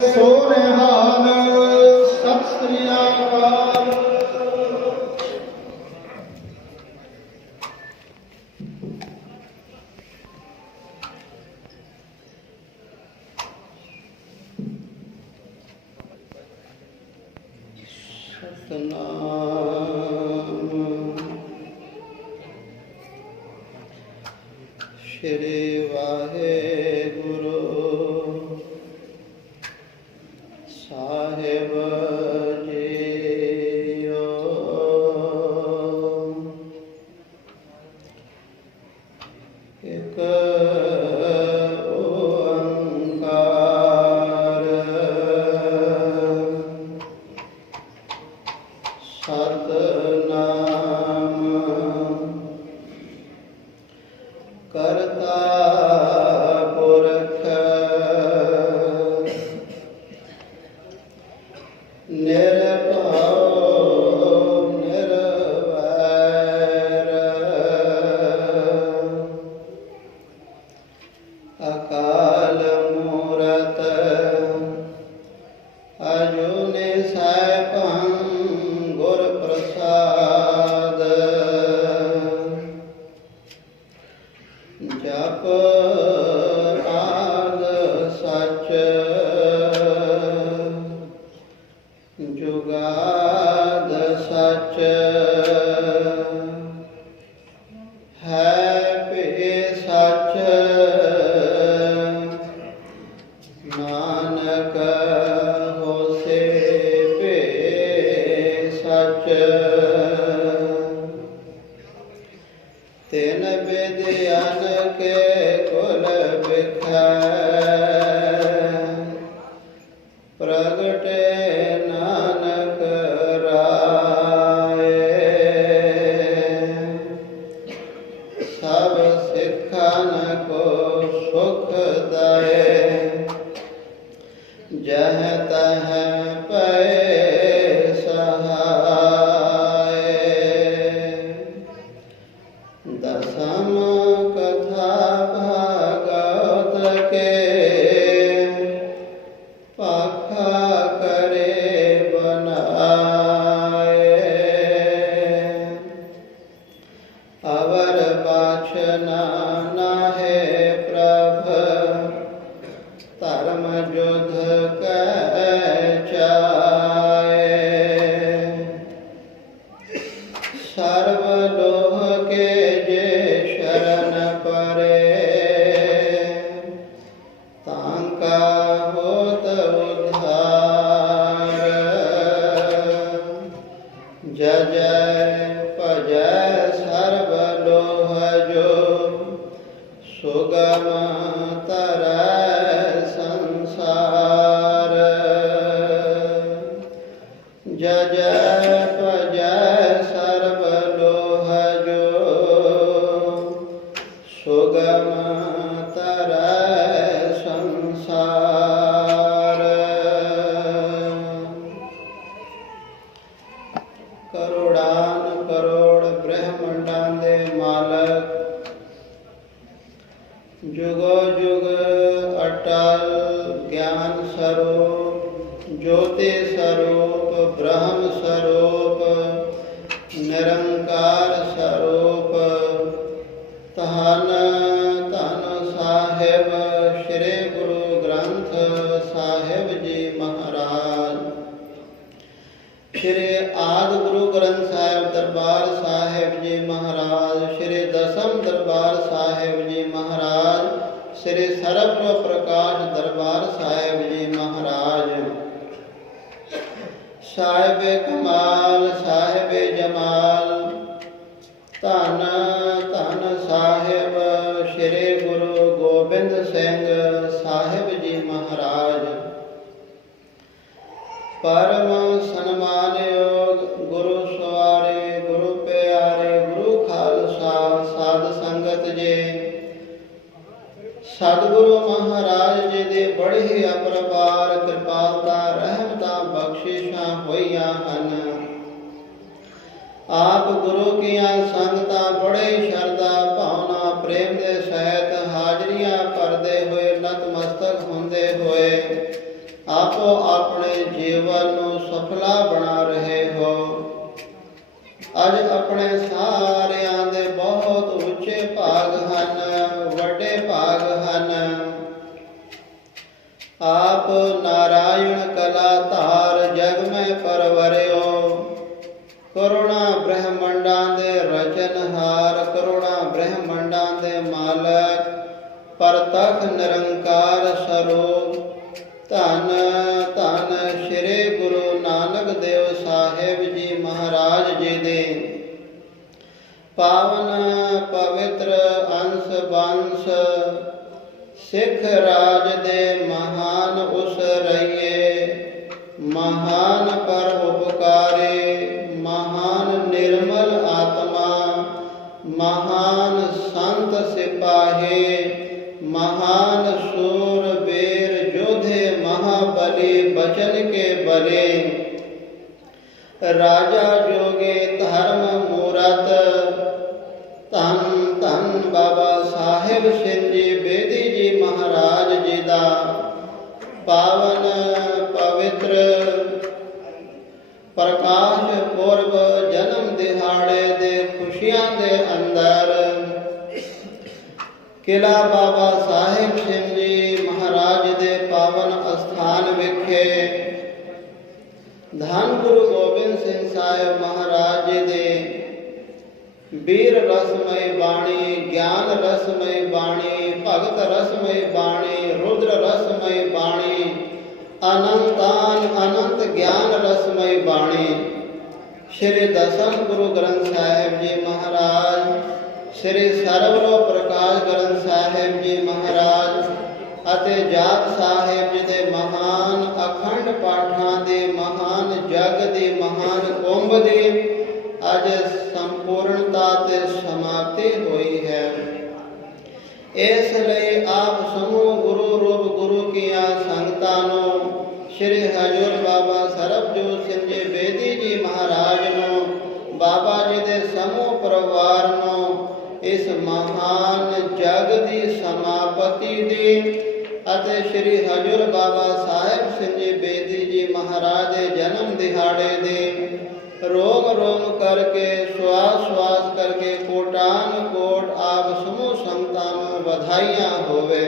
ਸੋ ਨਿਹਾਲ ਸਤਿ ਸ੍ਰੀ ਅਕਾਲ। ਸਤਨਾਮ ਸ਼੍ਰੀ ਵਾਹਿਗੁਰੂ ਸਾਹਿਬ JIO. ਇੱਕ ਓੰਕਾਰ ਸਤਨਾਮ ਕਰਤਾ ਪੁਰਖ ਨਿਰਭਉ ਨਿਰਵੈਰ ਅਕਾਲ ਮੂਰਤ ਅਜੂਨੀ ਸੈਭੰ ਗੁਰ ਪ੍ਰਸਾਦ ਜਪ ਆਦ ਸਚ ਜੁਗਾਦ ਸਚ ਹੈ ਭੇ ਸਚ ਨਾਨਕ ਹੋਸੀ ਭੇ ਸਚ ਤਿਨ ਵਿਦਿਆਨ ਕੇ ਕੁਲ ਵਿਖੈ ਪ੍ਰਗਟੇ ਨਾਨਕ ਰਾਏ ਸਭ ਸਿੱਖਨ ਕੋ ਸੁਖ ਦਾਏ ਜਹ ਤਹ ਪਏ ਸਹਾਏ ਦਸਮ ਕਥਾ ਭਾਗਵਤ ਕੇ ਪਾਖਾ ਕਰੇ ਬਨਾਏ ਅਵਰ ਬਾਛਨਾ ਨਾਹੇ ਪ੍ਰਭ ਧਰਮ ਜੁਧ ਕੈ ਚਾਏ ਸਰਬ ਲੋਹ ਕੇ ਜੇ ਸ਼ਰਨ ਪਰੇ ਤਾਂਕਾ ਹੋਤ ਉਧਾਰ ਜਜੈ ਭਜੈ ਸਰਬ ਲੋਹ ਜੋ ਸੁਗਮ ਤਰੈ ਸੰਸਾਰ ਜਜੈ ਭਜੈ ਸਰਬ ਲੋਹ ਜੋ ਸੁਗਮ ਤਰੈ ਸੰਸਾਰ ਕਰੋੜਾਨ ਕਰੋੜ ਬ੍ਰਹਮੰਡਾਂ ਦੇ ਮਾਲਕ ਜੁਗੋ ਜੁਗ ਅਟਲ ਗਿਆਨ ਸਰੂਪ ਜੋਤੀ ਸਰੂਪ ਬ੍ਰਹਮ ਸਰੂਪ ਨਿਰੰਕਾਰ ਸਰੂਪ ਧੰਨ ਧੰਨ ਸਾਹਿਬ ਸ੍ਰੀ ਗੁਰੂ ਗ੍ਰੰਥ ਸਾਹਿਬ ਜੀ ਮਹਾਰਾਜ। ਸ੍ਰੀ ਆਦਿ ਗੁਰੂ ਗ੍ਰੰਥ ਸਾਹਿਬ ਦਰਬਾਰ ਸਾਹਿਬ ਜੀ ਮਹਾਰਾਜ, ਸ੍ਰੀ ਦਸਮ ਦਰਬਾਰ ਸਾਹਿਬ ਜੀ ਮਹਾਰਾਜ, ਸ੍ਰੀ ਸਰਬ ਪ੍ਰਕਾਸ਼ ਦਰਬਾਰ ਸਾਹਿਬ ਜੀ ਮਹਾਰਾਜ। ਸਾਹਿਬੇ ਕਮਾਲ ਸਾਹਿਬੇ ਜਮਾਲ ਧੰਨ ਧੰਨ ਸਾਹਿਬ ਸ੍ਰੀ ਗੁਰੂ ਗੋਬਿੰਦ ਸਿੰਘ ਸਾਹਿਬ ਜੀ ਮਹਾਰਾਜ। ਪਰਮ ਸਨਮਾਨਯੋਗ ਗੁਰੂ ਸਵਾਰੇ ਗੁਰੂ ਪਿਆਰੇ ਗੁਰੂ ਖਾਲਸਾ ਸਾਧ ਸੰਗਤ ਜੀ, ਸਤਿਗੁਰੂ ਮਹਾਰਾਜ ਜੀ ਦੇ ਬੜੇ ਹੀ ਅਪਰੰਪਾਰ ਕਿਰਪਾਲਤਾ ਰਹਿਮਤਾਂ ਬਖਸ਼ਿਸ਼ਾਂ ਹੋਈਆਂ ਹਨ। ਆਪ ਗੁਰੂ ਕੀਆਂ ਸੰਗਤਾਂ ਬੜੇ ਸ਼ਰਧਾ ਭਾਵਨਾ ਪ੍ਰੇਮ ਦੇ ਸਹਿਤ ਹਾਜ਼ਰੀਆਂ ਭਰਦੇ ਹੋਏ ਨਤਮਸਤਕ ਹੁੰਦੇ ਹੋਏ ਆਪੋ ਆਪਣੇ ਜੀਵਨ ਨੂੰ ਸਫਲਾ ਬਣਾ ਰਹੇ ਹੋ। ਅੱਜ ਆਪਣੇ ਸਾਰਿਆਂ ਦੇ ਬਹੁਤ ਉੱਚੇ ਭਾਗ ਹਨ, ਵੱਡੇ ਭਾਗ ਹਨ। ਆਪ ਨਾਰਾਇਣ ਕਲਾ ਧਾਰ ਜਗ ਮੈਂ ਪਰਵਰਿਓ। ਕਰੁਣਾ ਬ੍ਰਹਮੰਡਾਂ ਦੇ ਰਚਨਹਾਰ, ਕਰੁਣਾ ਬ੍ਰਹਮੰਡਾਂ ਦੇ ਮਾਲਕ, ਪਰਤਖ ਨਿਰੰਕਾਰ ਸਰੂਪ। ਧੰਨ ਧੰਨ ਸ੍ਰੀ ਗੁਰੂ ਨਾਨਕ ਦੇਵ ਸਾਹਿਬ ਜੀ ਮਹਾਰਾਜ ਜੀ ਦੇ ਪਾਵਨ ਪਵਿੱਤਰ ਅੰਸ਼ ਬੰਸ ਸਿੱਖ ਰਾਜ ਦੇ ਮਹਾਨ ਉਸਰਈਏ, ਮਹਾਨ ਪਰ ਉਪਕਾਰੀ, ਮਹਾਨ ਨਿਰਮਲ ਆਤਮਾ, ਮਹਾਨ ਸੰਤ ਸਿਪਾਹੀ, महान सूर वीर योधे महाबली बचन के बले। राजा जोगे धर्म मूरत। धन धन बाबा साहिब सिंह जी बेदी जी महाराज जी दा पावन पवित्र प्रकाश पुरब जन्म दिहाड़े दे खुशियां दे अंदर किला बाबा साहिब सिंह जी महाराज दे पावन अस्थान विखे धन गुरु गोबिंद सिंह साहिब महाराज जी दे वीर रसमय बाणी, ज्ञान रसमय बाणी, भगत रसमय बाणी, रुद्र रसमय बाणी, अनंतान अनंत ज्ञान रसमय बाणी। श्री दसम गुरु ग्रंथ साहिब जी महाराज, श्री ਸਰਵਰੋ ਪ੍ਰਕਾਸ਼ ਗ੍ਰੰਥ ਸਾਹਿਬ ਜੀ ਮਹਾਰਾਜ ਅਤੇ ਜਾਪ ਸਾਹਿਬ ਜੀ ਦੇ ਮਹਾਨ ਅਖੰਡ ਪਾਠਾਂ ਦੇ ਮਹਾਨ ਜਗ ਦੀ ਮਹਾਨ ਕੁੰਭ ਦੀ ਅੱਜ ਸੰਪੂਰਨਤਾ ਤੇ ਸਮਾਪਤੀ ਹੋਈ ਹੈ। ਇਸ ਲਈ ਆਪ ਸਮੂਹ ਗੁਰੂ ਰੂਪ ਗੁਰੂ ਕੀਆਂ ਸੰਗਤਾਂ ਨੂੰ ਸ਼੍ਰੀ ਹਜ਼ੂਰ ਬਾਬਾ ਸਰਬਜੋਤ ਸਿੰਘ ਜੀ ਬੇਦੀ ਜੀ ਮਹਾਰਾਜ ਨੂੰ, ਬਾਬਾ ਜੀ ਦੇ ਸਮੂਹ ਪਰਿਵਾਰ ਨੂੰ ਇਸ ਮਹਾਨ ਜਗ ਦੀ ਸਮਾਪਤੀ ਦੀ ਅਤੇ ਸ਼੍ਰੀ ਹਜ਼ੂਰ ਬਾਬਾ ਸਾਹਿਬ ਸਿੰਘ ਜੀ ਬੇਦੀ ਜੀ ਮਹਾਰਾਜ ਦੇ ਜਨਮ ਦਿਹਾੜੇ ਦੇ ਰੋਮ ਰੋਮ ਕਰਕੇ ਸਵਾਸ ਸਵਾਸ ਕਰਕੇ ਕੋਟਾਨ ਕੋਟ ਆਪ ਸਮੂਹ ਸੰਗਤਾਂ ਨੂੰ ਵਧਾਈਆਂ ਹੋਵੇ।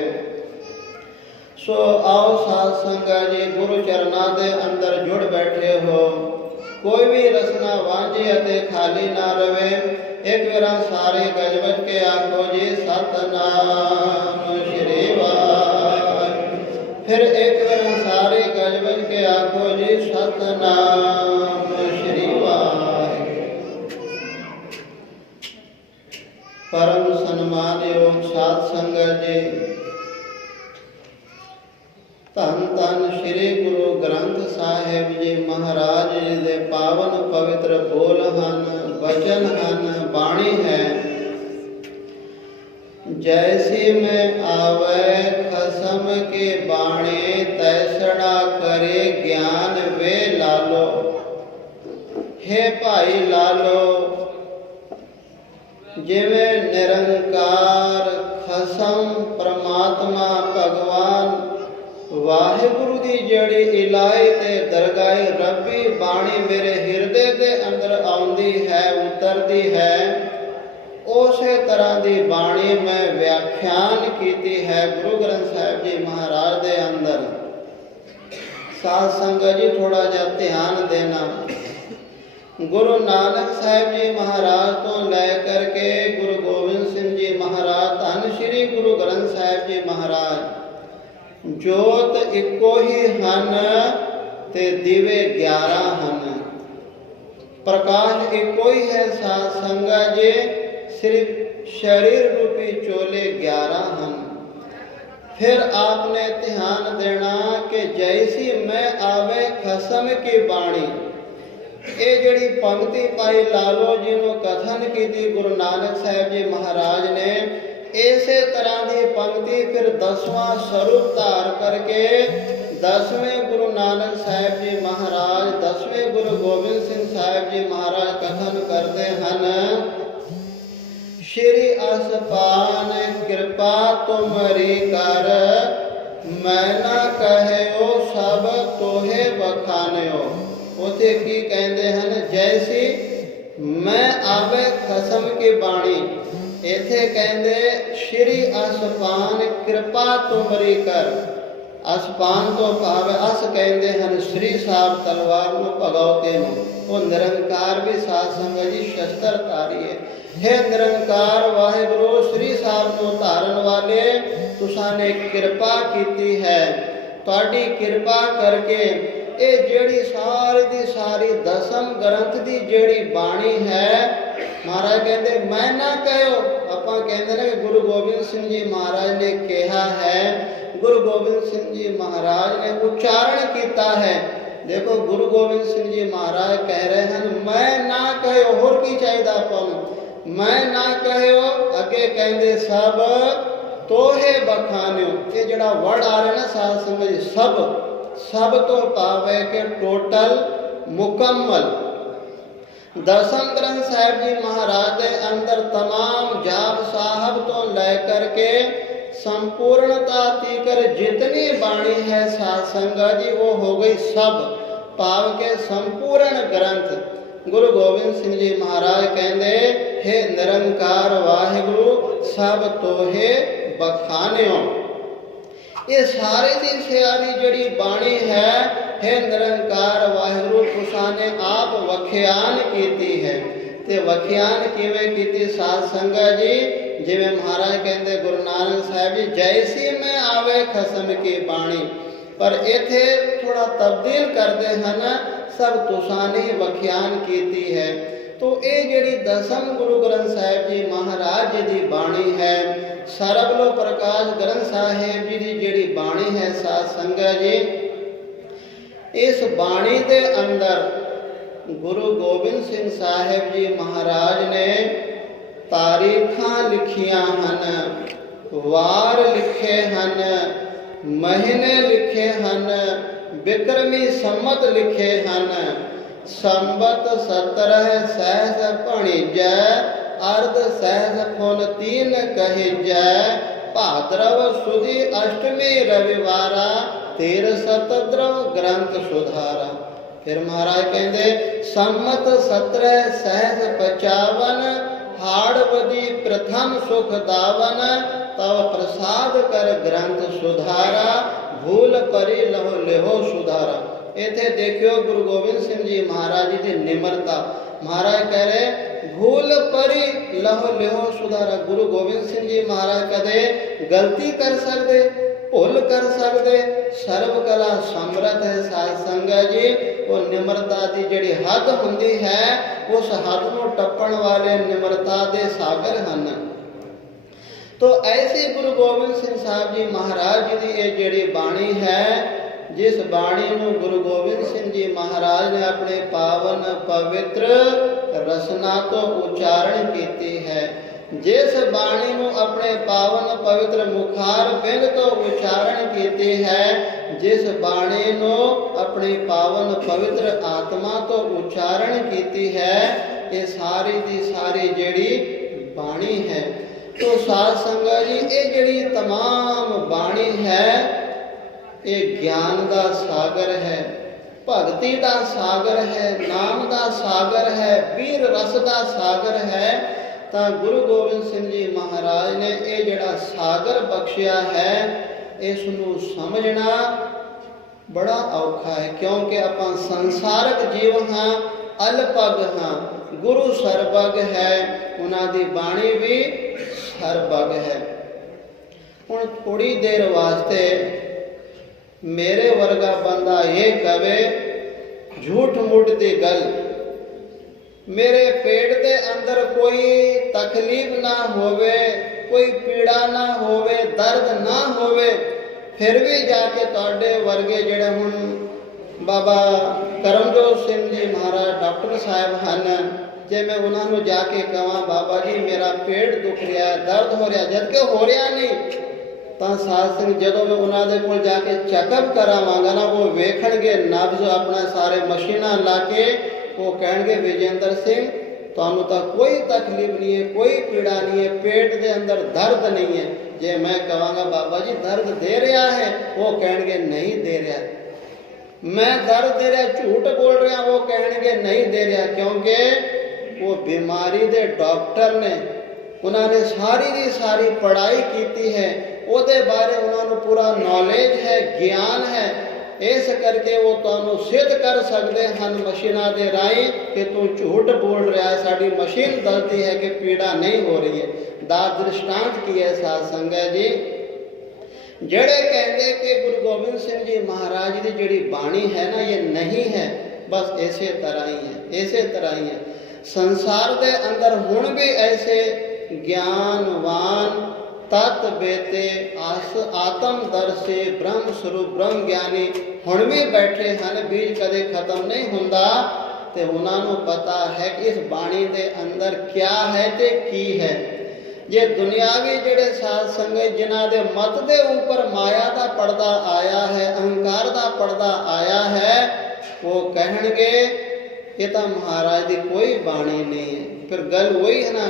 ਸੋ ਆਓ ਸਾਧ ਸੰਗਤ ਜੀ ਗੁਰੂ ਚਰਨਾਂ ਦੇ ਅੰਦਰ ਜੁੜ ਬੈਠੇ ਹੋ। ਕੋਈ ਵੀ ਰਸਨਾ ਵਾਂਝੇ ਅਤੇ ਖਾਲੀ ਨਾ ਰਵੇ। एक बार सारे गजबज के आखो जी सतनाम श्री वाहिगुरू। फिर एक बार सारे गजबज के आखो जी सतनाम श्री वाहिगुरू। परम सन्मान योग साध संगत जी, धन धन श्री गुरु ग्रंथ साहिब जी महाराज जी दे पावन पवित्र बोल हन, वचन हन, बाणी है। जैसी में आवे खसम के बाणे, तैसड़ा करे ज्ञान वे लालो। हे भाई लालो, जिवें निरंकार खसम परमात्मा भगवान वाहिगुरु दी जड़ी इलाही ते दरगाही रब्बी बाणी मेरे हिरदे दे अंदर आउंदी है, उतरदी है, उसे तरह दी बाणी मैं व्याख्यान कीती है गुरु ग्रंथ साहिब जी महाराज दे अंदर। साध संगत जी थोड़ा जा ध्यान देना। गुरु नानक साहिब जी महाराज तो लैकर के गुरु गोबिंद सिंह जी महाराज, धन श्री गुरु ग्रंथ साहिब जी महाराज, जोत इको ही हन ते दिवे 11 हन। प्रकाश इको ही है साध संगत जी, सिर्फ शरीर रूपी चोले 11 हन। फिर आपने ध्यान देना कि जैसी मैं आवे खसम की बाणी, ये जड़ी पंक्ति पाई लालो जी ने कथन की थी गुरु नानक साहिब जी महाराज ने, इसे तरह की पंक्ति फिर 10वां स्वरूप धार करके 10वें गुरु नानक साहिब जी महाराज, 10वें गुरु गोबिंद सिंह साहिब जी महाराज कथन करते हैं। श्री असपान कृपा तुमरी कर, ਮੈਂ ਨਾ ਕਹਿਓ ਸਭ ਤੋਹੇ ਬਖਾਨਿਓ। ਉਥੇ ਕੀ ਕਹਿੰਦੇ ਹਨ, ਜੈਸੀ ਮੈਂ ਆਵੇ ਖਸਮ ਕੀ ਬਾਣੀ। ਇਥੇ ਕਹਿੰਦੇ ਸ਼੍ਰੀ ਅਸਪਾਨ ਕਿਰਪਾ ਤੁਮਰੀ ਕਰ। ਅਸਪਾਨ ਤੋਂ ਭਾਵ ਅਸ ਕਹਿੰਦੇ ਹਨ ਸ੍ਰੀ ਸਾਹਿਬ ਤਲਵਾਰ ਨੂੰ ਭਗਉਤੇ ਨੂੰ। ਉਹ ਨਿਰੰਕਾਰ ਵੀ ਸਾਧ ਸੰਗਤ ਜੀ ਸ਼ਸਤਰਧਾਰੀ ਹੈ। हे ਨਿਰੰਕਾਰ ਵਾਹਿਗੁਰੂ ਸ੍ਰੀ ਸਾਹਿਬ ਨੂੰ ਧਾਰਨ ਵਾਲੇ, ਤੁਸਾਂ ਨੇ ਕਿਰਪਾ ਕੀਤੀ ਹੈ। ਤੁਹਾਡੀ ਕਿਰਪਾ ਕਰਕੇ ਇਹ ਜਿਹੜੀ ਸਾਰੀ ਦੀ ਸਾਰੀ ਦਸਮ ਗ੍ਰੰਥ ਦੀ ਜਿਹੜੀ ਬਾਣੀ ਹੈ, ਮਹਾਰਾਜ ਕਹਿੰਦੇ ਮੈਂ ਨਾ ਕਹਿਓ। ਆਪਾਂ ਕਹਿੰਦੇ ਨੇ ਗੁਰੂ ਗੋਬਿੰਦ ਸਿੰਘ ਜੀ ਮਹਾਰਾਜ ਨੇ ਕਿਹਾ ਹੈ, ਗੁਰੂ ਗੋਬਿੰਦ ਸਿੰਘ ਜੀ ਮਹਾਰਾਜ ਨੇ ਉਚਾਰਨ ਕੀਤਾ ਹੈ। ਦੇਖੋ ਗੁਰੂ ਗੋਬਿੰਦ ਸਿੰਘ ਜੀ ਮਹਾਰਾਜ ਕਹਿ ਰਹੇ ਹਨ ਮੈਂ ਨਾ ਕਹਿਓ। ਹੋਰ ਕੀ ਚਾਹੀਦਾ ਆਪਾਂ ਨੂੰ? ਮੈਂ ਨਾ ਕਹਿਓ। ਅੱਗੇ ਕਹਿੰਦੇ ਸਭ ਤੋਹੇ ਬਖਾਨਿਓ। ਇਹ ਜਿਹੜਾ ਵਰਡ ਆ ਰਿਹਾ ਨਾ ਸਾਧ ਸੰਗਤ ਜੀ, ਸਭ ਤੋਂ ਭਾਵ ਹੈ ਕਿ ਟੋਟਲ, ਮੁਕੰਮਲ। ਦਸਮ ਗ੍ਰੰਥ ਸਾਹਿਬ ਜੀ ਮਹਾਰਾਜ ਦੇ ਅੰਦਰ तमाम ਜਾਪ ਸਾਹਿਬ ਤੋਂ ਲੈ ਕਰਕੇ ਸੰਪੂਰਨਤਾ ਤੀਕਰ ਜਿਤਨੀ ਬਾਣੀ ਹੈ ਸਾਧ ਸੰਗਤ ਜੀ, ਉਹ ਹੋ ਗਈ ਸਭ, ਭਾਵ ਕੇ ਸੰਪੂਰਨ ਗ੍ਰੰਥ। ਗੁਰੂ ਗੋਬਿੰਦ ਸਿੰਘ ਜੀ ਮਹਾਰਾਜ ਕਹਿੰਦੇ हे ਨਿਰੰਕਾਰ ਵਾਹਿਗੁਰੂ ਸਭ ਤੋਹੇ ਬਖਾਨਿਓ। ਇਹ ਸਾਰੇ ਦੀ ਸਾਰੀ ਜਿਹੜੀ ਬਾਣੀ ਹੈ, हे ਨਿਰੰਕਾਰ ਵਾਹਿਗੁਰੂ ਤੁਸਾਂ ਨੇ ਆਪ ਵਖਿਆਨ ਕੀਤੀ ਹੈ। ਤੇ ਵਖਿਆਨ ਕਿਵੇਂ ਕੀਤੀ ਸਾਧ ਸੰਗਤ ਜੀ? ਜਿਵੇਂ ਮਹਾਰਾਜ ਕਹਿੰਦੇ ਗੁਰੂ ਨਾਨਕ ਸਾਹਿਬ ਜੀ ਜੈਸੀ ਮੈਂ ਆਵੇ ਖਸਮ ਕੀ ਬਾਣੀ। ਪਰ ਇਥੇ ਥੋੜਾ ਤਬਦੀਲ ਕਰਦੇ ਹਨ, ਸਭ ਤੁਸਾਂ ਨੇ ਵਖਿਆਨ ਕੀਤੀ ਹੈ। ਤੋ ਇਹ ਜਿਹੜੀ ਦਸਮ ਗੁਰੂ ਗ੍ਰੰਥ ਸਾਹਿਬ ਜੀ ਮਹਾਰਾਜ ਜੀ ਦੀ ਬਾਣੀ ਹੈ, ਸਰਬਲੋ ਪ੍ਰਕਾਸ਼ ਗ੍ਰੰਥ ਸਾਹਿਬ ਜੀ ਦੀ ਜਿਹੜੀ ਬਾਣੀ ਹੈ ਸਾਧ ਸੰਗਤ ਜੀ, ਇਸ ਬਾਣੀ ਦੇ ਅੰਦਰ ਗੁਰੂ ਗੋਬਿੰਦ ਸਿੰਘ ਸਾਹਿਬ ਜੀ ਮਹਾਰਾਜ ਨੇ ਤਾਰੀਖਾਂ ਲਿਖੀਆਂ ਹਨ, ਵਾਰ ਲਿਖੇ ਹਨ, ਮਹੀਨੇ ਲਿਖੇ ਹਨ, ਬਿਕਰਮੀ ਸੰਮਤ ਲਿਖੇ ਹਨ। ਸੰਬਤ 17 ਸਹਿਸ ਭਣੀਜੈ, ਅਰਧ ਸਹਿਸ ਫੁਨ 3 ਕਹਿਜੈ, ਭਾਦਰਵ ਸੁਦੀ ਅਸ਼ਟਮੀ ਰविवारा, 13 ਸਤਦਰਵ ਗ੍ਰੰਥ ਸੁਧਾਰਾ। ਫਿਰ ਮਹਾਰਾਜ ਕਹਿੰਦੇ ਸੰਮਤ 17 ਸਹਿਸ 55, ਹਾੜਵਦੀ ਪ੍ਰਥਮ ਸੁਖ ਦਾਵਨ, ਤਵ ਪ੍ਰਸਾਦ ਕਰ ਗ੍ਰੰਥ ਸੁਧਾਰਾ, ਭੂਲ ਪਰੀ ਲਹੋ ਲਿਹੋ ਸੁਧਾਰਾ। इथे देखियो गुरु गोविंद सिंह जी महाराज जी की निम्रता। महाराज कह रहे भूल परी लहो लिहो सुधारा। गुरु गोविंद सिंह जी महाराज कदे गलती कर सकते, भुल कर सकते, सर्व कला समर्थ है साध संगत जी। वो निम्रता की जिहड़ी हद हुंदी है, उस हद नूं टप्पण वाले निम्रता दे सागर हन। तो ऐसे गुरु गोबिंद सिंह साहब जी महाराज जी की ये जिहड़ी बाणी है, जिस बाणी ਨੂੰ गुरु गोबिंद सिंह जी महाराज ने अपने पावन पवित्र रसना तो उच्चारण कीती है, जिस बाणी ਨੂੰ अपने पावन पवित्र मुखार बिंद तो उच्चारण कीती है, जिस बाणी ਨੂੰ अपनी पावन पवित्र आत्मा तो उच्चारण कीती है, ये सारी दी सारी जेड़ी बाणी है। तो साध संगत जी ये जेड़ी तमाम बाणी है, ये ज्ञान का सागर है, भगती का सागर है, नाम का सागर है, वीर रस का सागर है। तो गुरु गोबिंद सिंह जी महाराज ने ये जिहड़ा सागर बख्शिया है, इसनूं समझना बड़ा औखा है, क्योंकि आपां संसारक जीव हाँ, अलपग हाँ। गुरु सरबग है, उन्हां दी बाणी भी सरबग है। हुण थोड़ी देर वास्ते मेरे वर्गा बंदा ये कवे झूठ मूठ दी गल, मेरे पेट दे अंदर कोई तकलीफ ना होवे, कोई पीड़ा ना होवे, दर्द ना होवे, फिर भी जाके तुहाडे वर्गे जिहड़े हुण बाबा करमजोत सिंह जी महाराज डॉक्टर साहब हन, जे मैं उन्होंने जाके कहां बाबा जी मेरा पेट दुख रहा है, दर्द हो रहा, जबकि हो रहा नहीं, तो साध संग जदों मैं उन्होंने कोल जाके चेकअप करावांगा ना, वो वेखणगे नब्ज अपना सारे मशीना ला के, वो कहेंगे विजेंद्र सिंह ਤੁਹਾਨੂੰ ਤਾਂ ਕੋਈ ਤਕਲੀਫ ਨਹੀਂ ਹੈ, ਕੋਈ ਪੀੜਾ ਨਹੀਂ ਹੈ, ਪੇਟ ਦੇ ਅੰਦਰ ਦਰਦ ਨਹੀਂ ਹੈ। ਜੇ ਮੈਂ ਕਹਾਂਗਾ ਬਾਬਾ ਜੀ ਦਰਦ ਦੇ ਰਿਹਾ ਹੈ, ਉਹ ਕਹਿਣਗੇ ਨਹੀਂ ਦੇ ਰਿਹਾ। ਮੈਂ ਦਰਦ ਦੇ ਰਿਹਾ, ਝੂਠ ਬੋਲ ਰਿਹਾ, ਉਹ ਕਹਿਣਗੇ ਨਹੀਂ ਦੇ ਰਿਹਾ। ਕਿਉਂਕਿ ਉਹ ਬਿਮਾਰੀ ਦੇ ਡਾਕਟਰ ਨੇ, ਉਹਨਾਂ ਨੇ ਸਾਰੀ ਦੀ ਸਾਰੀ ਪੜ੍ਹਾਈ ਕੀਤੀ ਹੈ, ਉਹਦੇ ਬਾਰੇ ਉਹਨਾਂ ਨੂੰ ਪੂਰਾ ਨੌਲੇਜ ਹੈ, ਗਿਆਨ ਹੈ। ਇਸ ਕਰਕੇ ਉਹ ਤੁਹਾਨੂੰ ਸਿੱਧ ਕਰ ਸਕਦੇ ਹਨ ਮਸ਼ੀਨਾਂ ਦੇ ਰਾਹੀਂ ਕਿ ਤੂੰ ਝੂਠ ਬੋਲ ਰਿਹਾ, ਸਾਡੀ ਮਸ਼ੀਨ ਦੱਸਦੀ ਹੈ ਕਿ ਪੀੜਾ ਨਹੀਂ ਹੋ ਰਹੀ ਹੈ। ਦਾ ਦ੍ਰਿਸ਼ਟਾਂਤ ਕੀ ਹੈ ਸਾਧ ਸੰਗਤ ਜੀ, ਜਿਹੜੇ ਕਹਿੰਦੇ ਕਿ ਗੁਰੂ ਗੋਬਿੰਦ ਸਿੰਘ ਜੀ ਮਹਾਰਾਜ ਦੀ ਜਿਹੜੀ ਬਾਣੀ ਹੈ ਨਾ, ਇਹ ਨਹੀਂ ਹੈ, ਬਸ ਇਸੇ ਤਰ੍ਹਾਂ ਹੀ ਹੈ, ਇਸੇ ਤਰ੍ਹਾਂ ਹੀ ਹੈ। ਸੰਸਾਰ ਦੇ ਅੰਦਰ ਹੁਣ ਵੀ ਐਸੇ ਗਿਆਨਵਾਨ ਤਤ ਬੇਤੇ ਆਤਮ ਦਰਸੇ ਬ੍ਰਹਮ ਸਰੂਪ ਬ੍ਰਹਮ ਗਿਆਨੀ ਹੁਣ ਵੀ ਬੈਠੇ ਹਨ। ਬੀਜ ਕਦੇ ਖਤਮ ਨਹੀਂ ਹੁੰਦਾ ਤੇ ਉਹਨਾਂ ਨੂੰ ਪਤਾ ਹੈ ਕਿ ਇਸ ਬਾਣੀ ਦੇ ਅੰਦਰ ਕਿਆ ਹੈ ਤੇ ਕੀ ਹੈ। ਜੇ ਦੁਨਿਆਵੀ ਜਿਹੜੇ ਸਾਧ ਸੰਗਤ ਜਿਨ੍ਹਾਂ ਦੇ ਮਤ ਦੇ ਉੱਪਰ ਮਾਇਆ ਦਾ ਪਰਦਾ ਆਇਆ ਹੈ, ਅਹੰਕਾਰ ਦਾ ਪਰਦਾ ਆਇਆ ਹੈ, ਉਹ ਕਹਿਣਗੇ ਇਹ ਤਾਂ ਮਹਾਰਾਜ ਦੀ ਕੋਈ ਬਾਣੀ ਨਹੀਂ ਹੈ। ਫਿਰ ਗੱਲ ਉਹੀ ਹੈ ਨਾ,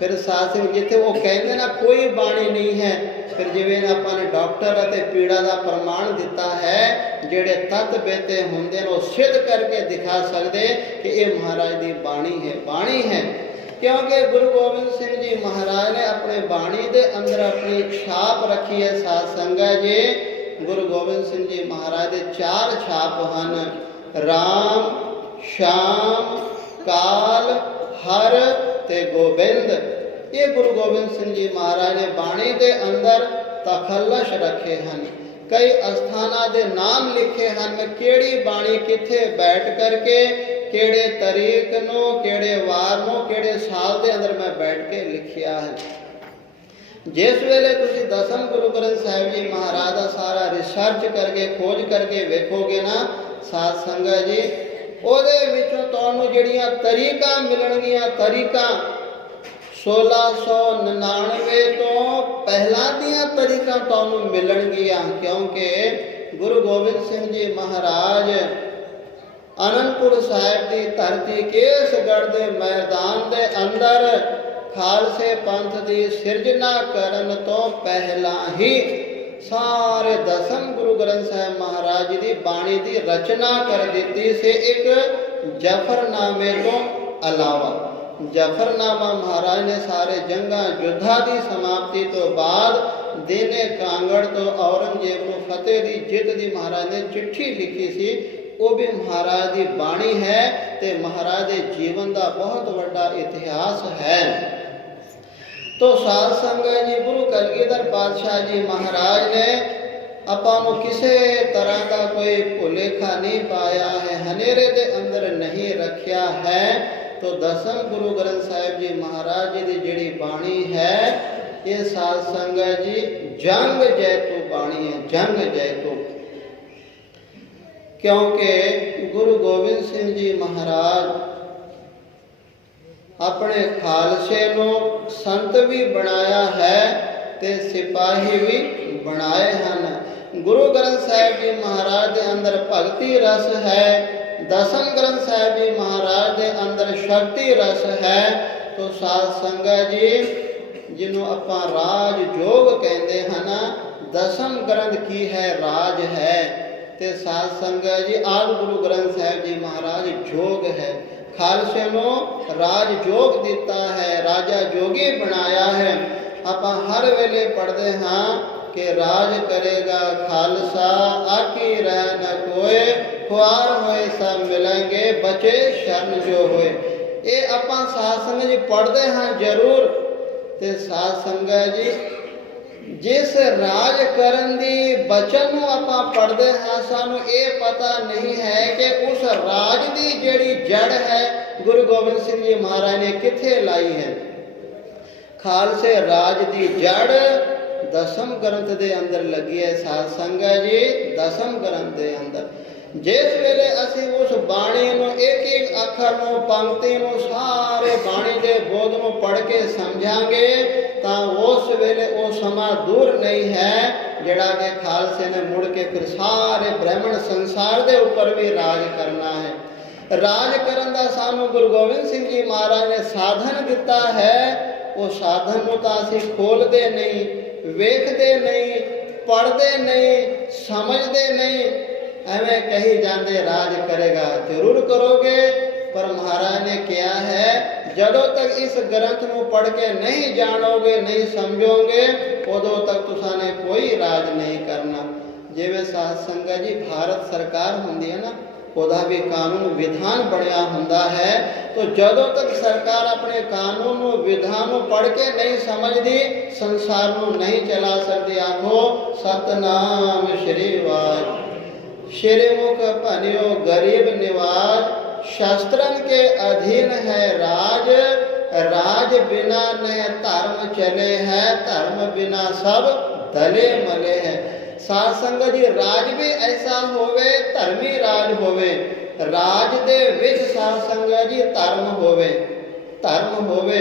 ਫਿਰ ਸਾਧ ਸੰਗਤ ਜਿੱਥੇ ਉਹ ਕਹਿੰਦੇ ਨਾ ਕੋਈ ਬਾਣੀ ਨਹੀਂ ਹੈ, ਫਿਰ ਜਿਵੇਂ ਆਪਾਂ ਨੇ ਡਾਕਟਰ ਅਤੇ ਪੀੜਾ ਦਾ ਪ੍ਰਮਾਣ ਦਿੱਤਾ ਹੈ, ਜਿਹੜੇ ਤਤ ਬੇਤੇ ਹੁੰਦੇ ਨੇ ਉਹ ਸਿੱਧ ਕਰਕੇ ਦਿਖਾ ਸਕਦੇ ਕਿ ਇਹ ਮਹਾਰਾਜ ਦੀ ਬਾਣੀ ਹੈ, ਬਾਣੀ ਹੈ। ਕਿਉਂਕਿ ਗੁਰੂ ਗੋਬਿੰਦ ਸਿੰਘ ਜੀ ਮਹਾਰਾਜ ਨੇ ਆਪਣੇ ਬਾਣੀ ਦੇ ਅੰਦਰ ਆਪਣੀ ਛਾਪ ਰੱਖੀ ਹੈ। ਸਾਧ ਸੰਗਤ ਜੀ, ਗੁਰੂ ਗੋਬਿੰਦ ਸਿੰਘ ਜੀ ਮਹਾਰਾਜ ਦੇ 4 ਛਾਪ ਹਨ, ਰਾਮ, ਸ਼ਾਮ, ਕਾਲ, ਹਰ ਤੇ ਗੋਬਿੰਦ। ਇਹ ਗੁਰੂ ਗੋਬਿੰਦ ਸਿੰਘ ਜੀ ਮਹਾਰਾਜ ਨੇ ਬਾਣੀ ਦੇ ਅੰਦਰ ਤਖੱਲਸ਼ ਰੱਖੇ ਹਨ। ਕਈ ਅਸਥਾਨਾਂ ਦੇ ਨਾਮ ਲਿਖੇ ਹਨ, ਮੈਂ ਕਿਹੜੀ ਬਾਣੀ ਕਿੱਥੇ ਬੈਠ ਕਰਕੇ, ਕਿਹੜੇ ਤਰੀਕ ਨੂੰ, ਕਿਹੜੇ ਵਾਰ ਨੂੰ, ਕਿਹੜੇ ਸਾਲ ਦੇ ਅੰਦਰ ਮੈਂ ਬੈਠ ਕੇ ਲਿਖਿਆ ਹੈ। ਜਿਸ ਵੇਲੇ ਤੁਸੀਂ ਦਸਮ ਗੁਰੂ ਗ੍ਰੰਥ ਸਾਹਿਬ ਜੀ ਮਹਾਰਾਜ ਦਾ ਸਾਰਾ ਰਿਸਰਚ ਕਰਕੇ ਖੋਜ ਕਰਕੇ ਵੇਖੋਗੇ ਨਾ ਸਾਧ ਸੰਗਤ ਜੀ, ਉਹਦੇ ਵਿੱਚੋਂ ਤੁਹਾਨੂੰ ਜਿਹੜੀਆਂ ਤਰੀਕਾਂ ਮਿਲਣਗੀਆਂ, ਤਰੀਕਾਂ 1699 ਤੋਂ ਪਹਿਲਾਂ ਦੀਆਂ ਤਰੀਕਾਂ ਤੁਹਾਨੂੰ ਮਿਲਣਗੀਆਂ। ਕਿਉਂਕਿ ਗੁਰੂ ਗੋਬਿੰਦ ਸਿੰਘ ਜੀ ਮਹਾਰਾਜ ਅਨੰਦਪੁਰ ਸਾਹਿਬ ਦੀ ਧਰਤੀ ਕੇਸਗੜ੍ਹ ਦੇ ਮੈਦਾਨ ਦੇ ਅੰਦਰ ਖਾਲਸੇ ਪੰਥ ਦੀ ਸਿਰਜਣਾ ਕਰਨ ਤੋਂ ਪਹਿਲਾਂ ਹੀ ਸਾਰੇ ਦਸਮ ਗੁਰੂ ਗ੍ਰੰਥ ਸਾਹਿਬ ਮਹਾਰਾਜ ਜੀ ਦੀ ਬਾਣੀ ਦੀ ਰਚਨਾ ਕਰ ਦਿੱਤੀ ਸੀ। ਇੱਕ ਜਫਰਨਾਮੇ ਤੋਂ ਇਲਾਵਾ ਜਫਰਨਾਮਾ ਮਹਾਰਾਜ ਨੇ ਸਾਰੇ ਜੰਗਾਂ ਯੁੱਧਾਂ ਦੀ ਸਮਾਪਤੀ ਤੋਂ ਬਾਅਦ ਦੇਨੇ ਕਾਂਗੜ ਤੋਂ ਔਰੰਗਜ਼ੇਬ ਨੂੰ ਫਤਿਹ ਦੀ ਜਿੱਤ ਦੀ ਮਹਾਰਾਜ ਨੇ ਚਿੱਠੀ ਲਿਖੀ ਸੀ, ਉਹ ਵੀ ਮਹਾਰਾਜ ਦੀ ਬਾਣੀ ਹੈ ਤੇ ਮਹਾਰਾਜ ਦੇ ਜੀਵਨ ਦਾ ਬਹੁਤ ਵੱਡਾ ਇਤਿਹਾਸ ਹੈ। ਤੋ ਸਾਧ ਸੰਗਤ ਜੀ, ਗੁਰੂ ਕਲਗੀਧਰ ਪਾਤਸ਼ਾਹ ਜੀ ਮਹਾਰਾਜ ਨੇ ਆਪਾਂ ਨੂੰ ਕਿਸੇ ਤਰ੍ਹਾਂ ਦਾ ਕੋਈ ਭੁਲੇਖਾ ਨਹੀਂ ਪਾਇਆ ਹੈ, ਹਨੇਰੇ ਦੇ ਅੰਦਰ ਨਹੀਂ ਰੱਖਿਆ ਹੈ। ਤੋ ਦਸਮ ਗੁਰੂ ਗ੍ਰੰਥ ਸਾਹਿਬ ਜੀ ਮਹਾਰਾਜ ਜੀ ਦੀ ਜਿਹੜੀ ਬਾਣੀ ਹੈ, ਇਹ ਸਾਧ ਸੰਗਤ ਜੀ ਜੰਗ ਜੈਤੂ ਬਾਣੀ ਹੈ, ਜੰਗ ਜੈਤੂ। ਕਿਉਂਕਿ ਗੁਰੂ ਗੋਬਿੰਦ ਸਿੰਘ ਜੀ ਮਹਾਰਾਜ ਆਪਣੇ ਖਾਲਸੇ ਨੂੰ ਸੰਤ ਵੀ ਬਣਾਇਆ ਹੈ ਤੇ ਸਿਪਾਹੀ ਵੀ ਬਣਾਏ ਹਨ। ਗੁਰੂ ਗ੍ਰੰਥ ਸਾਹਿਬ ਜੀ ਮਹਾਰਾਜ ਦੇ ਅੰਦਰ ਭਗਤੀ ਰਸ ਹੈ, ਦਸਮ ਗ੍ਰੰਥ ਸਾਹਿਬ ਜੀ ਮਹਾਰਾਜ ਦੇ ਅੰਦਰ ਸ਼ਕਤੀ ਰਸ ਹੈ। ਤੋ ਸਾਧ ਸੰਗਤ ਜੀ, ਜਿਹਨੂੰ ਆਪਾਂ ਰਾਜ ਜੋਗ ਕਹਿੰਦੇ ਹਨ, ਦਸਮ ਗ੍ਰੰਥ ਕੀ ਹੈ? ਰਾਜ ਹੈ। ਤੇ ਸਾਧ ਸੰਗਤ ਜੀ, ਆਦਿ ਗੁਰੂ ਗ੍ਰੰਥ ਸਾਹਿਬ ਜੀ ਮਹਾਰਾਜ ਜੋਗ ਹੈ। ਖਾਲਸੇ ਨੂੰ ਰਾਜ ਜੋਗ ਦਿੱਤਾ ਹੈ, ਰਾਜਾ ਜੋਗੀ ਬਣਾਇਆ ਹੈ। ਆਪਾਂ ਹਰ ਵੇਲੇ ਪੜ੍ਹਦੇ ਹਾਂ ਕਿ ਰਾਜ ਕਰੇਗਾ ਖਾਲਸਾ, ਆਕੀ ਰਹਿ ਨ ਕੋਏ, ਖੁਆਰ ਹੋਏ ਸਭ ਮਿਲेंगे, ਬਚੇ ਸ਼ਰਨ ਜੋ ਹੋਏ। ਇਹ ਆਪਾਂ ਸਾਧ ਸੰਗਤ ਜੀ ਪੜ੍ਹਦੇ ਹਾਂ ਜ਼ਰੂਰ। ਤੇ ਸਾਧ ਸੰਗਤ ਜੀ, ਜਿਸ ਰਾਜ ਕਰਨ ਦੀ ਬਚਨ ਨੂੰ ਆਪਾਂ ਪੜ੍ਹਦੇ ਹਾਂ, ਸਾਨੂੰ ਇਹ ਪਤਾ ਨਹੀਂ ਹੈ ਕਿ ਉਸ ਰਾਜ ਦੀ ਜਿਹੜੀ ਜੜ ਹੈ ਗੁਰੂ ਗੋਬਿੰਦ ਸਿੰਘ ਜੀ ਮਹਾਰਾਜ ਨੇ ਕਿੱਥੇ ਲਾਈ ਹੈ। ਖਾਲਸੇ ਰਾਜ ਦੀ ਜੜ ਦਸਮ ਗ੍ਰੰਥ ਦੇ ਅੰਦਰ ਲੱਗੀ ਹੈ। ਸਾਧ ਸੰਗਤ ਜੀ, ਦਸਮ ਗ੍ਰੰਥ ਦੇ ਅੰਦਰ ਜਿਸ ਵੇਲੇ ਅਸੀਂ ਉਸ ਬਾਣੀ ਨੂੰ ਇੱਕ ਇੱਕ ਅੱਖਰ ਨੂੰ, ਪੰਕਤੀ ਨੂੰ, ਸਾਰੇ ਬਾਣੀ ਦੇ ਬੋਧ ਨੂੰ ਪੜ੍ਹ ਕੇ ਸਮਝਾਂਗੇ ਤਾਂ ਉਸ ਵੇਲੇ ਉਹ ਸਮਾਂ ਦੂਰ ਨਹੀਂ ਹੈ ਜਿਹੜਾ ਕਿ ਖਾਲਸੇ ਨੇ ਮੁੜ ਕੇ ਫਿਰ ਸਾਰੇ ਬ੍ਰਾਹਮਣ ਸੰਸਾਰ ਦੇ ਉੱਪਰ ਵੀ ਰਾਜ ਕਰਨਾ ਹੈ। ਰਾਜ ਕਰਨ ਦਾ ਸਾਨੂੰ ਗੁਰੂ ਗੋਬਿੰਦ ਸਿੰਘ ਜੀ ਮਹਾਰਾਜ ਨੇ ਸਾਧਨ ਦਿੱਤਾ ਹੈ। ਉਹ ਸਾਧਨ ਨੂੰ ਤਾਂ ਅਸੀਂ ਖੋਲ੍ਹਦੇ ਨਹੀਂ, ਵੇਖਦੇ ਨਹੀਂ, ਪੜ੍ਹਦੇ ਨਹੀਂ, ਸਮਝਦੇ ਨਹੀਂ। ਐਵੇਂ ਕਹੀ ਜਾਂਦੇ ਰਾਜ ਕਰੇਗਾ, ਜ਼ਰੂਰ ਕਰੋਗੇ, ਪਰ ਮਹਾਰਾਜ ਨੇ ਕਿਹਾ ਹੈ ਜਦੋਂ ਤੱਕ ਇਸ ਗ੍ਰੰਥ ਨੂੰ ਪੜ੍ਹ ਕੇ ਨਹੀਂ ਜਾਣੋਗੇ, ਨਹੀਂ ਸਮਝੋਗੇ, ਉਦੋਂ ਤੱਕ ਤੁਸਾਂ ਨੇ ਕੋਈ ਰਾਜ ਨਹੀਂ ਕਰਨਾ। ਜਿਵੇਂ ਸਾਧ ਸੰਗਤ ਜੀ ਭਾਰਤ ਸਰਕਾਰ ਹੁੰਦੀ ਹੈ ਨਾ, ਉਹਦਾ ਵੀ ਕਾਨੂੰਨ ਵਿਧਾਨ ਬਣਿਆ ਹੁੰਦਾ ਹੈ। तो ਜਦੋਂ ਤੱਕ ਸਰਕਾਰ ਆਪਣੇ ਕਾਨੂੰਨ ਨੂੰ ਵਿਧਾਨ ਨੂੰ ਪੜ੍ਹ ਕੇ ਨਹੀਂ ਸਮਝਦੀ, ਸੰਸਾਰ ਨੂੰ ਨਹੀਂ ਚਲਾ ਸਕਦੀ। ਆਖੋ ਸਤਨਾਮ ਸ਼੍ਰੀ ਵਾਹਿਗੁਰੂ। ਸ਼੍ਰੀ ਮੁਖ ਭਨਿਓ ਗਰੀਬ निवाज, शस्त्रन के अधीन है राज, राज बिना न धर्म चले है, धर्म बिना सब दले मले है। साध संगत जी राज भी ऐसा होवे, धर्मी राज होवे। राज दे विच साध संगत जी धर्म होवे, धर्म होवे।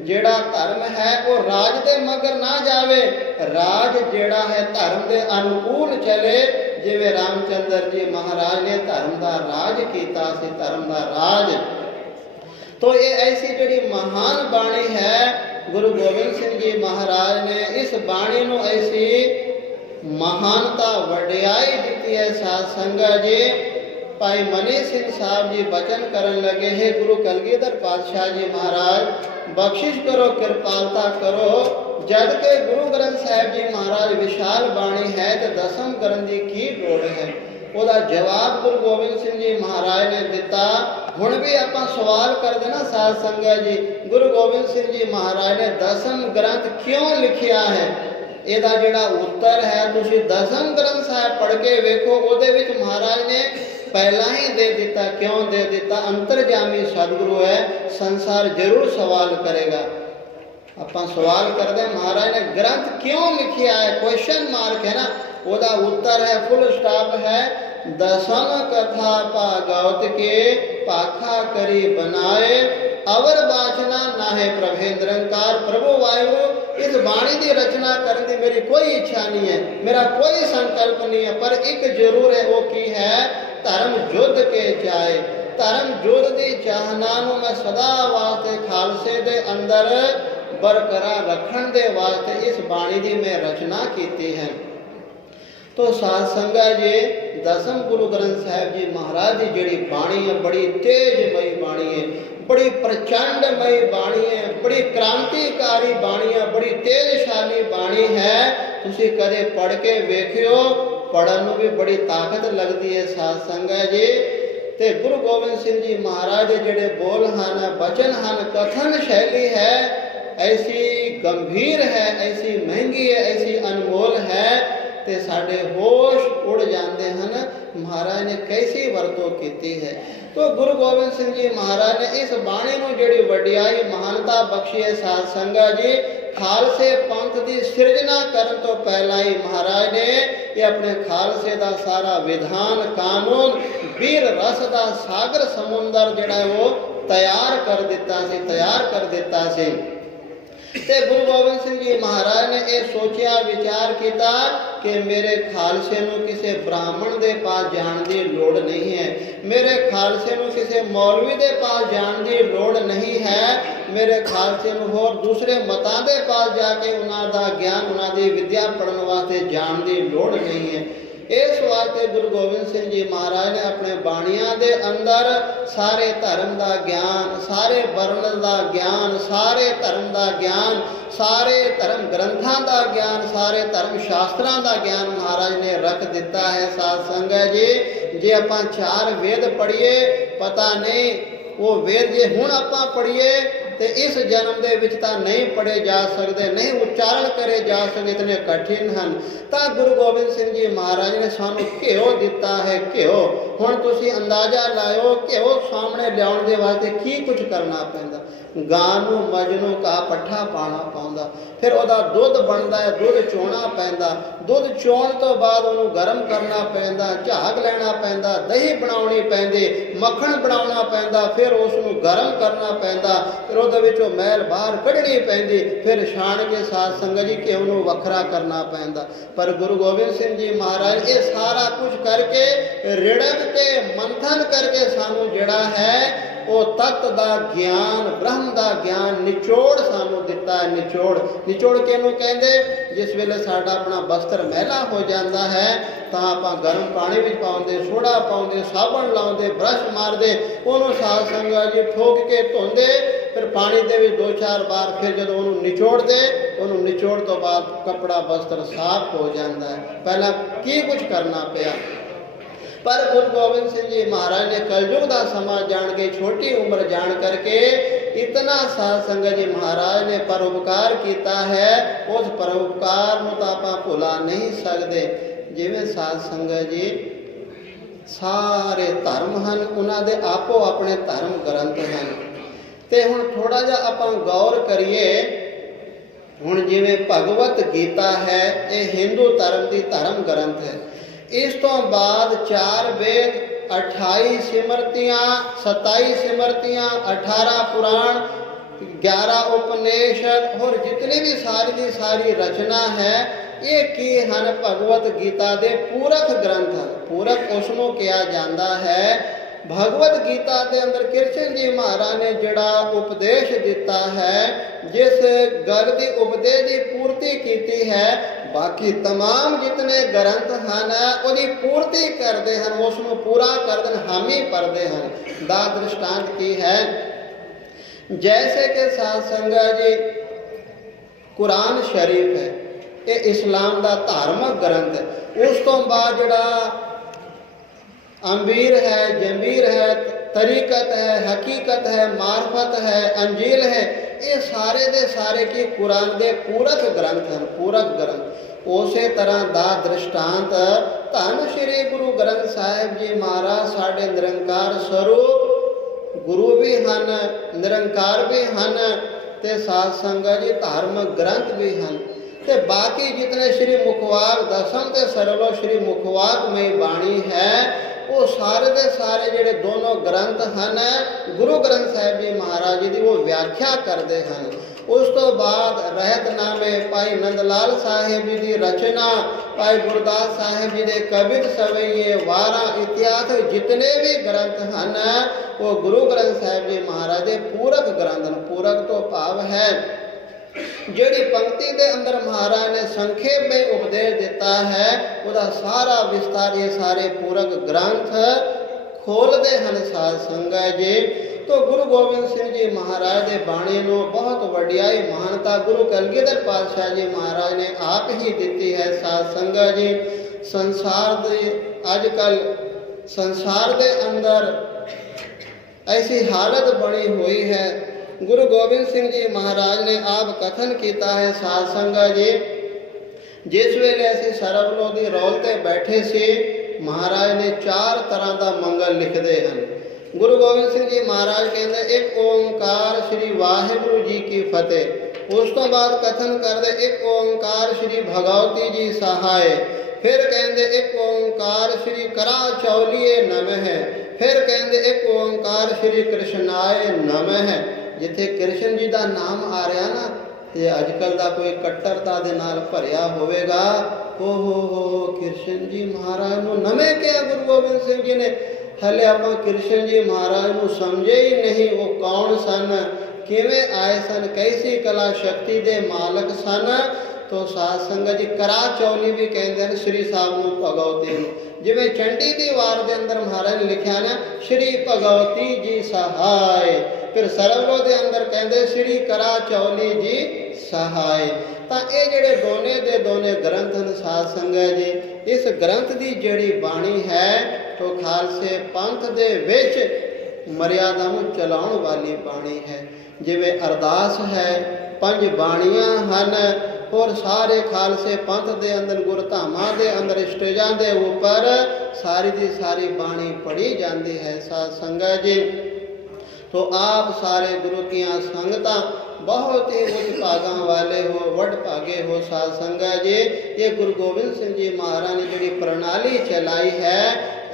जेड़ा धर्म है वो राज दे मगर ना जावे, राज जेड़ा है धर्म दे अनुकूल चले। जिवें रामचंद्र जी महाराज ने धर्म दा राज कीता सी, धर्म दा राज। तो ये ऐसी जिहड़ी महान बाणी है, गुरु गोबिंद सिंह जी महाराज ने इस बाणी नूं ऐसी महानता वडियाई दी है। साध संगत जी भाई मनी सिंह साहब जी बचन करन लगे है, गुरु कलगीधर पातशाह जी महाराज बख्शिश करो, कृपालता करो। जद के गुरु ग्रंथ साहिब जी महाराज विशाल बाणी है तो दसम करन दी की लोड़ है। ਉਹਦਾ जवाब गुरु गोबिंद सिंह जी महाराज ने दिता। हुण भी आपां सवाल करदे ना साध संगत जी, गुरु गोबिंद सिंह जी महाराज ने दसम ग्रंथ क्यों लिखिया है? ਇਹਦਾ ਜਿਹੜਾ उत्तर है तुसीं दसम ग्रंथ साहिब पढ़ के वेखो, ਉਹਦੇ ਵਿੱਚ महाराज ने पहला ही दे दिता। क्यों दे दिता? अंतरजामी सदगुरु है, संसार जरूर सवाल करेगा। ਆਪਾਂ सवाल करते महाराज ने ग्रंथ क्यों लिखिया है, क्वेश्चन मार्क है ना। ਉਹਦਾ उत्तर है, फुल स्टॉप है, दसम कथा भागवत के पाखा करी बनाए, अवर बाचना ना है प्रभेंद्रंकार। प्रभु वाहिगुरु इस बाणी की रचना करने की मेरी कोई इच्छा नहीं है, मेरा कोई संकल्प नहीं है, पर एक जरूर है, वो की है, धर्म युद्ध के चाहे। धर्म युद्ध की चाहना नूं मैं सदा वास्ते खालसे दे अंदर बरकरार रखण दे वास्ते इस बाणी की मैं रचना की है। तो साध संगत जी दसम गुरु ग्रंथ साहिब जी महाराज की जिहड़ी बाणी है, बड़ी तेजमयी बाणी है, बड़ी प्रचंडमयी बाणी है, बड़ी क्रांतिकारी बाणी है, बड़ी तेजशाली बाणी है। तुसीं कदे पढ़ के वेखियो, पढ़न नूं भी बड़ी ताकत लगती है। साध संगत जी ते गुरु गोबिंद सिंह जी महाराज के जिहड़े बोल हैं, बचन हैं, कथन शैली है ऐसी गंभीर है, ऐसी महंगी है, ऐसी अनमोल है, ते साडे होश उड़ जाते हैं। महाराज ने कैसी वरतों की है। तो गुरु गोबिंद सिंह जी महाराज ने इस बाणी नूं जिहड़ी वडियाई महानता बख्शी है। साध संगत जी खालसे पंथ की सिरजना करन तो पहला ही महाराज ने ये अपने खालसे का सारा विधान कानून वीर रस का सागर समुंदर जिहड़ा वो तैयार कर दिता सी, तैयार कर दिता सी। ते गुरु गोबिंद सिंह जी महाराज ने यह सोचा विचार किया कि मेरे खालसे नूं किसी ब्राह्मण के पास जाने की लोड़ नहीं है, मेरे खालसे नूं किसी मौलवी के पास जाने की लोड़ नहीं है, मेरे खालसे नूं होर दूसरे मतां के पास जाके उन्हां दा ज्ञान, उन्हां दी विद्या पढ़न वास्ते जाने की लोड़ नहीं है। इस वास्ते गुरु गोबिंद सिंह जी महाराज ने अपने बाणियां दे अंदर सारे धर्म का ज्ञान, सारे वर्ण का ज्ञान, सारे धर्म का ज्ञान, सारे धर्म ग्रंथों का ज्ञान, सारे धर्म शास्त्रों का ज्ञान महाराज ने रख दिता है। साध संगत जी जे आपां 4 वेद पढ़िए, पता नहीं वो वेद जे हुण आपां पढ़िए तो इस जन्म दे विच तां नहीं पढ़े जा सकते, नहीं उच्चारण करे जा सकते, इतने कठिन हैं। तो गुरु गोबिंद सिंह जी महाराज ने सानू घ्यो दिता है। घ्यो हुण तुसीं अंदाजा लाओ, घ्यो सामने लियाउण दे वास्ते की कुछ करना पैंदा। गां नूं मज नूं घाह पट्ठा पाना पाउंदा, फिर उहदा दुध बनदा है, दुध चोना पैंदा, दुध चोण तो बाद उहनूं गरम करना पैंदा, झाग लैना पैंदा, दही बनाउणी पैंदी, मक्खण बनाउणा पैंदा, फिर उसनूं गरम करना पैंदा, फिर ਉਹਦੇ ਵਿੱਚੋਂ मैल बाहर कढ़नी पैंदी, फिर छाण के साध संगत जी घिओ नूं वखरा करना पैंदा। पर गुरु गोबिंद सिंह जी महाराज ये सारा कुछ करके रिड़ ਰਿੜਕ ਕੇ ਮੰਥਨ ਕਰਕੇ ਸਾਨੂੰ ਜਿਹੜਾ ਹੈ ਉਹ ਤੱਤ ਦਾ ਗਿਆਨ, ਬ੍ਰਹਮ ਦਾ ਗਿਆਨ ਨਿਚੋੜ ਸਾਨੂੰ ਦਿੱਤਾ ਹੈ। ਨਿਚੋੜ ਕਿਹਨੂੰ ਕਹਿੰਦੇ? ਜਿਸ ਵੇਲੇ ਸਾਡਾ ਆਪਣਾ ਬਸਤਰ ਮੈਲਾ ਹੋ ਜਾਂਦਾ ਹੈ ਤਾਂ ਆਪਾਂ ਗਰਮ ਪਾਣੀ ਵਿੱਚ ਪਾਉਂਦੇ, ਸੋਡਾ ਪਾਉਂਦੇ, ਸਾਬਣ ਲਾਉਂਦੇ, ਬਰਸ਼ ਮਾਰਦੇ, ਉਹਨੂੰ ਸਾਧ ਸੰਗਤ ਜੀ ਠੋਕ ਕੇ ਧੋਂਦੇ, ਫਿਰ ਪਾਣੀ ਦੇ ਵਿੱਚ 2-4 ਵਾਰ, ਫਿਰ ਜਦੋਂ ਉਹਨੂੰ ਨਿਚੋੜਦੇ, ਉਹਨੂੰ ਨਿਚੋੜ ਤੋਂ ਬਾਅਦ ਕੱਪੜਾ ਬਸਤਰ ਸਾਫ਼ ਹੋ ਜਾਂਦਾ ਹੈ। ਪਹਿਲਾਂ ਕੀ ਕੁਝ ਕਰਨਾ ਪਿਆ। पर गुरु गोबिंद सिंह जी महाराज ने कलयुग का समा जान के, छोटी उम्र जान करके इतना साध संगत जी महाराज ने परोपकार किया है। उस परोपकार को तो आप भुला नहीं सकते। जिवें साध संगत जी सारे धर्म हैं, उन्होंने आपो अपने धर्म ग्रंथ हैं, तो हुण थोड़ा जा आप गौर करिए। हुण जिवें भगवत गीता है, ये हिंदू धर्म की धर्म ग्रंथ है। इस तो बाद 4 वेद, 28 सिमरतियाँ, 27 सिमरतियाँ, 18 पुराण, 11 उपनिषद और जितनी भी सारी की सारी रचना है, ये की हैं भगवत गीता के पूरक ग्रंथ हैं। पूरक उसनों किया जाता है। भगवत गीता के अंदर कृष्ण जी महाराज ने जड़ा उपदेश दिता है, जिस गल की उपदेश की पूर्ति की है, बाकी तमाम जितने ग्रंथ हैं उसकी पूर्ति करते हैं, उसको पूरा करते हैं, हामी भरते हैं। दा दृष्टांत की है, जैसे कि साध संगत जी कुरान शरीफ है, ये इस्लाम का धार्मिक ग्रंथ है। उस तो बाद जड़ा अमीर है, जमीर है, तरीकत है, हकीकत है, मार्फत है, अंजील है, ये सारे दे सारे की कुरान के पूरक ग्रंथ हैं। पूरक ग्रंथ उसे तरह दा दृष्टांत धन श्री गुरु ग्रंथ साहिब जी महाराज साढ़े निरंकार स्वरूप गुरु भी हैं, निरंकार भी हैं, ते साध संगत जी धार्मिक ग्रंथ भी हैं। ते बाकी जितने श्री मुखवाक दसम ते सरलो श्री मुखवाक में बाणी है, वो सारे दे सारे जेडे दोनों ग्रंथ हैं गुरु ग्रंथ साहिब जी महाराज जी की वो व्याख्या करते हैं। उस तो बाद रहतनामे भाई नंदलाल साहिब जी की रचना, भाई गुरदास साहिब जी के कवित सवैये, वारा, इतिहास, जितने भी ग्रंथ हैं वो गुरु ग्रंथ साहिब जी महाराज के पूरक ग्रंथ हैं। पूरक तो भाव है जिहड़ी पंक्ति के अंदर महाराज ने संक्षेप में उपदेश दिता है, उसका सारा विस्तार ये सारे पूरक ग्रंथ खोलते हैं साध संगत जी। तो गुरु गोबिंद सिंह जी महाराज के बाणी को बहुत वडियाई महानता गुरु कलगीधर पातशाह जी महाराज ने आप ही दी है। साध संगत जी संसार दे अजकल संसार के अंदर ऐसी हालत बनी हुई है। गुरु गोबिंद सिंह जी महाराज ने आप कथन किया है साध संगत जी, जिस वेले असीं सरबलोधी रौल ते बैठे से महाराज ने 4 तरह का मंगल लिखते हैं। गुरु गोबिंद सिंह जी महाराज कहते एक ओंकार श्री वाहिगुरु जी की फतेह। उस तो बाद कथन करते एक ओंकार श्री भगवती जी सहाय। फिर कहते एक ओंकार श्री करा चौलिए नमः। फिर कहते एक ओंकार श्री कृष्णाय नमः। जिथे कृष्ण जी का नाम आ रहा ना, तो अजकल का कोई कट्टरता दे नाल भरिया होवेगा। हो कृष्ण जी महाराज को नमे क्या गुरु गोबिंद सिंह जी ने, हले आप कृष्ण जी महाराज को समझे ही नहीं। वो कौन सन, किवें आए सन, कैसी कला शक्ति के मालक सन। तो साध संगत जी करा चौली भी कहते हैं श्री साहब को भगवती को। जिवें चंडी दी वार के अंदर महाराज ने लिखा ना श्री भगवती जी सहाय। फिर सरबलों के अंदर कहते श्री करा चौली जी सहाय। तो ये जेडे दोने दे दोने ग्रंथ हैं साध संगत जी, इस ग्रंथ की जिहड़ी बाणी है तो खालसे पंथ दे विच मर्यादा नूं चलाउण वाली बाणी है। जिवें अरदास है, 5 बाणियां हैं और सारे खालसे पंथ के अंदर गुरधामां के अंदर स्टेजां के ऊपर सारी की सारी बाणी पढ़ी जाती है साध संगत जी। तो आप सारे गुरु की संगतां बहुत ही उच्च भागां वाले हो, वड भागे हो साध संगत जी। ये गुरु गोबिंद सिंह जी महाराज ने जी प्रणाली चलाई है,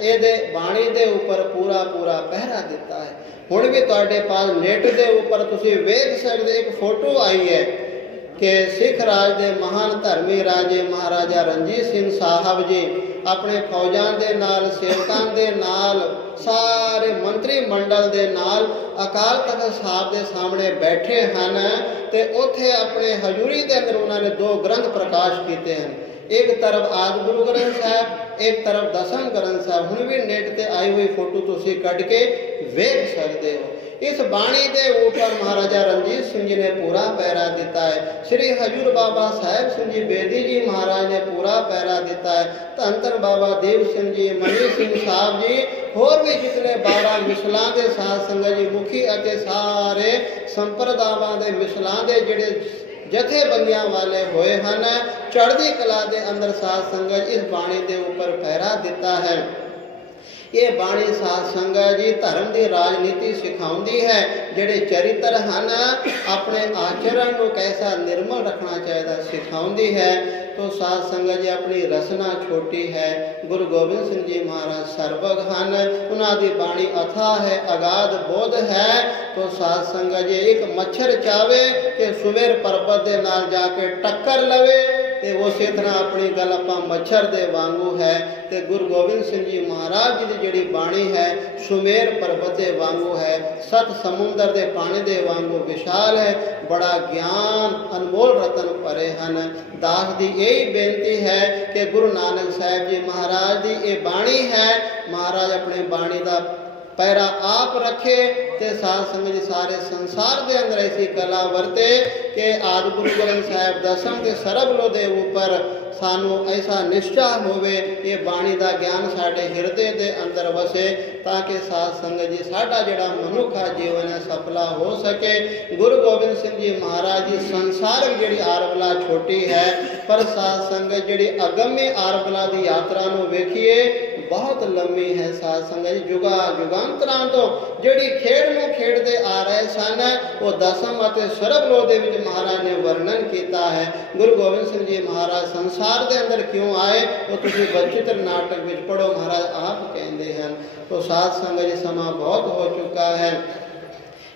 ये बाणी के ऊपर पूरा पूरा पहरा दिता है। हुण भी तुहाडे पास नेट के ऊपर तुसीं वेख सकदे, एक फोटो आई है कि सिख राज के महान धर्मी राजे महाराजा रणजीत सिंह साहब जी ਆਪਣੇ ਫੌਜਾਂ ਦੇ ਨਾਲ, ਸੇਵਕਾਂ ਦੇ ਨਾਲ, ਸਾਰੇ ਮੰਤਰੀ ਮੰਡਲ ਦੇ ਨਾਲ ਅਕਾਲ ਤਖਤ ਸਾਹਿਬ ਦੇ ਸਾਹਮਣੇ ਬੈਠੇ ਹਨ ਤੇ ਉੱਥੇ ਆਪਣੇ ਹਜ਼ੂਰੀ ਦੇ ਅੰਦਰ ਉਹਨਾਂ ਨੇ ਦੋ ਗ੍ਰੰਥ ਪ੍ਰਕਾਸ਼ ਕੀਤੇ ਹਨ। एक तरफ आदि गुरु ग्रंथ साहब, एक तरफ दसम ग्रंथ साहब। हुण भी नेट ते आई हुई फोटो तुसीं कढ के वेख सकते हो। इस बाणी के ऊपर महाराजा रणजीत सिंह जी ने पूरा पैरा दिता है। श्री हजूर बाबा साहेब सिंह जी बेदी जी महाराज ने पूरा पैरा दिता है। धन धन बाबा देव सिंह जी, मनी सिंह साहब जी, होर भी जितने 12 मिसलों के साध संगत जी, मुखी अते सारे संप्रदावां दे मिसलों के जिहड़े जथेबंदियां वाले होए हैं, चढ़दी कला के अंदर साध संगत इस बाणी के ऊपर पहरा दिता है। ये बाणी साध संगत जी धर्म की राजनीति सिखाउंदी है। जिहड़े चरित्र हैं अपने आचरण को कैसा निर्मल रखना चाहिए सिखाउंदी है। तो साध संगत जी अपनी रचना छोटी है। गुरु गोबिंद सिंह जी महाराज सर्वग हैं, उन्होंने बाणी अथा है, अगाध बोध है। तो साध संगत जी एक मच्छर चाहे कि सुमेर पर्वत के नाल जाके टक्कर लवे ते उस तरह अपनी गल आपां मच्छर दे वांगू है। ते गुरु गोबिंद सिंह जी महाराज जी की जिहड़ी बाणी है सुमेर पर्वत दे वांगू है, सत समुंदर दे पानी दे वांगू विशाल है। बड़ा ज्ञान अनमोल रतन भरे हैं। दास की यही बेनती है कि गुरु नानक साहिब जी महाराज की ये बाणी है, महाराज अपने बाणी का पैरा आप रखे ते साध संगत जी सारे संसार के अंदर ऐसी कला वरते कि आदि गुरु ग्रंथ साहिब दसम के सरबलो दे ऊपर सानू ऐसा निश्चा होवे, ये बाणी का ज्ञान साडे हिरदे दे अंदर वसे, ताकि साध संगत जी साडा जिहड़ा मनुखा जीवन है सफला हो सके। गुरु गोबिंद सिंह जी महाराज जी संसारिक जिहड़ी आरबला छोटी है, पर साध संगत जिहड़ी अगम्य आरबला की यात्रा नूं वेखीए बहुत लंबी है। साध संगत जी जुगा जुगांतरां तो जिहड़ी खेड नूं खेडदे आ रहे सन वो दसम अते सरबलो दे विच महाराज ने वर्णन किया है। गुरु गोबिंद सिंह जी महाराज संसार के अंदर क्यों आए वो तुसीं बचित्र नाटक विच पढ़ो, महाराज आप कहते हैं। तो साध संगत जी समा बहुत हो चुका है।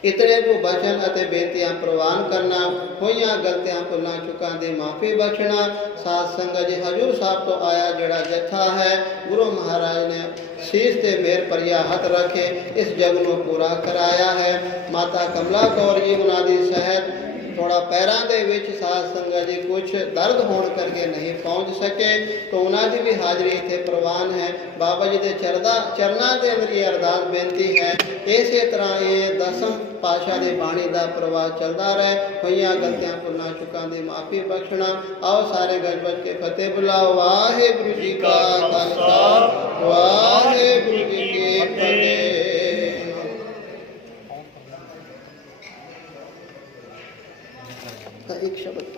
इतने को बचन अते बेनतियां प्रवान करना, होइयां गलतियां भुलां चुकां दी माफ़ी बख्शना। साध संगत जी हजूर साहब तो आया जिहड़ा जत्था है, गुरु महाराज ने शीश ते मेहर परिया हथ रखे इस जग को पूरा कराया है। माता कमला कौर जी उन्हां दी सहत थोड़ा पैरों के विच साध संगत जी कुछ दर्द होने करके नहीं पहुँच सके, तो उन्होंने भी हाजिरी इतने प्रवान है। बाबा जी के चरणों के अंदर ये अरदास बेनती है, इस तरह ये दसम पातशाह की बाणी का प्रवाह चलता रहे। होइयां गलतियां भुलां चुकां दी माफ़ी बख्शना। आओ सारे गज बज के फतेह बुलाओ। वाहिगुरू जी का खालसा, वाहिगुरू जी की फतेह। एक शब्द